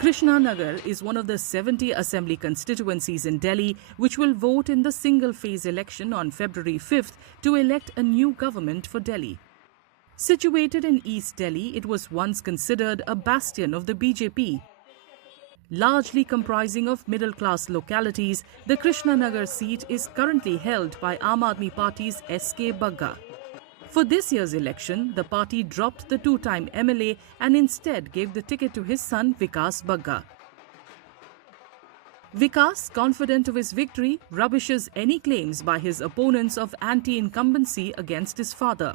Krishna Nagar is one of the 70 assembly constituencies in Delhi which will vote in the single-phase election on February 5th to elect a new government for Delhi. Situated in East Delhi, it was once considered a bastion of the BJP. Largely comprising of middle-class localities, the Krishna Nagar seat is currently held by Aam Aadmi Party's S.K. Bagga. For this year's election, the party dropped the two-time MLA and instead gave the ticket to his son Vikas Bagga. Vikas, confident of his victory, rubbishes any claims by his opponents of anti-incumbency against his father.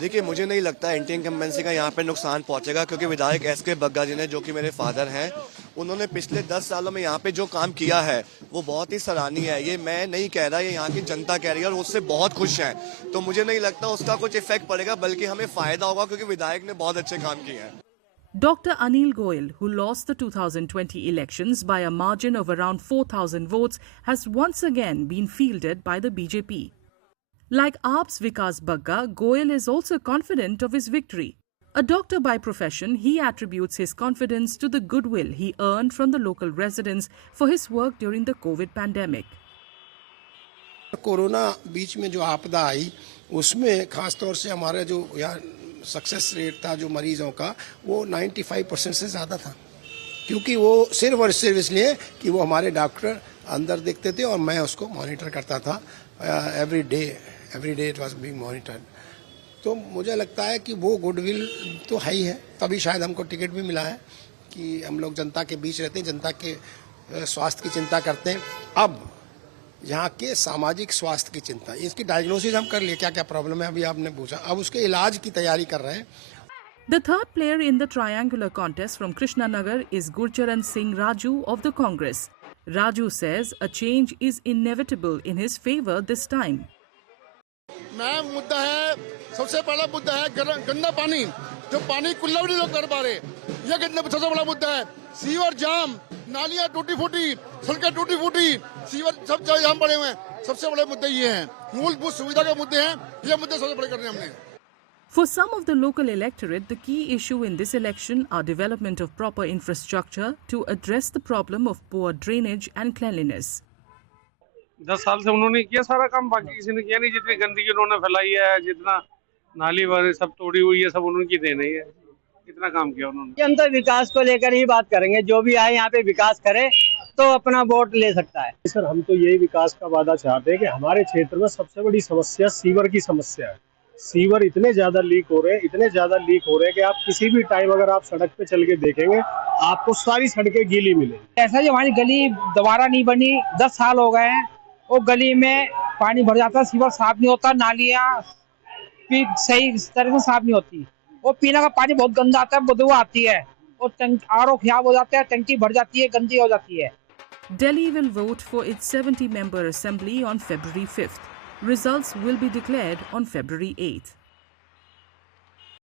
देखिए, मुझे नहीं लगता anti incumbency का यहाँ पे नुकसान पहुँचेगा, क्योंकि विधायक एस.के. बग्गा जी ने, जो कि मेरे फादर हैं, उन्होंने पिछले 10 सालों में यहाँ पे जो काम किया है वो बहुत ही सराहनीय है। ये मैं नहीं कह रहा, ये यहाँ की जनता कह रही है और उससे बहुत खुश हैं। तो मुझे नहीं लगता उसका कुछ इफेक्ट पड़ेगा, बल्कि हमें फायदा होगा, क्योंकि विधायक ने बहुत अच्छे काम किए हैं। Dr. Anil Goyal, who lost the 2020 elections by a margin of around 4,000 votes, has once again been fielded by the BJP. Like AAP's Vikas Bagga, Goyal is also confident of his victory. A doctor by profession, he attributes his confidence to the goodwill he earned from the local residents for his work during the COVID pandemic. Corona बीच में जो आपदा आई, उसमें खास तौर से हमारा जो यहाँ सक्सेस रेट था जो मरीजों का, वो 95% से ज़्यादा था, क्योंकि वो सिर्फ और सिर्फ इसलिए कि वो हमारे डॉक्टर अंदर देखते थे और मैं उसको मॉनिटर करता था। Every day it was being monitored. तो मुझे लगता है कि वो गुडविल तो है ही है, तभी शायद हमको टिकट भी मिला है कि हम लोग जनता के बीच रहते हैं, जनता के स्वास्थ्य की चिंता करते हैं। अब यहाँ के सामाजिक स्वास्थ्य की चिंता, इसकी डायग्नोसिस हम कर लिए, क्या क्या प्रॉब्लम है, अभी आपने पूछा, अब उसके इलाज की तैयारी कर रहे हैं। The third player in the triangular contest from Krishna Nagar is Gurcharan Singh Raju of the Congress. Raju says a change is inevitable in his favor this time. मैं मुद्दा है, सबसे पहला मुद्दा है गंदा पानी, जो पानी कुल्ला भी नहीं लोग कर पा रहे, ये गंदा सबसे बड़ा मुद्दा है। सीवर जाम, नालियां टूटी फूटी, सड़कें टूटी फूटी, सीवर सब जगह जाम पड़े हुए हैं। सबसे बड़े मुद्दे ये हैं, मूलभूत सुविधा के मुद्दे हैं, ये मुद्दे सबसे बड़े करने हमने। For some of the local electorate, the key issue in this election are development of proper infrastructure to address the problem of poor drainage and cleanliness. 10 साल से उन्होंने किया सारा काम, बाकी किसी ने किया नहीं। जितनी गंदगी उन्होंने फैलाई है, जितना नाली वाली सब तोड़ी हुई है, सब उन्होंने दे नहीं है। इतना काम किया उन्होंने। हम तो विकास को लेकर ही बात करेंगे, जो भी आए यहाँ पे विकास करे तो अपना वोट ले सकता है। सर, हम तो यही विकास का वादा चाहते हैं कि हमारे क्षेत्र में सबसे बड़ी समस्या सीवर की समस्या है। सीवर इतने ज्यादा लीक हो रहे हैं कि आप किसी भी टाइम अगर आप सड़क पे चल के देखेंगे, आपको सारी सड़कें गीली मिलेंगी। ऐसा जो हमारी गली दोबारा नहीं बनी, 10 साल हो गए हैं, वो गली में पानी भर जाता है, सीवर साफ नहीं होता, नालियाँ भी सही तरह से साफ नहीं होती, वो पीने का पानी बहुत गंदा आता है, बदबू आती है, और आरओ खराब हो जाता है, टंकी भर जाती है, गंदी हो जाती है। Delhi will vote for its 70-member assembly on February 5th. Results will be declared on February 8th.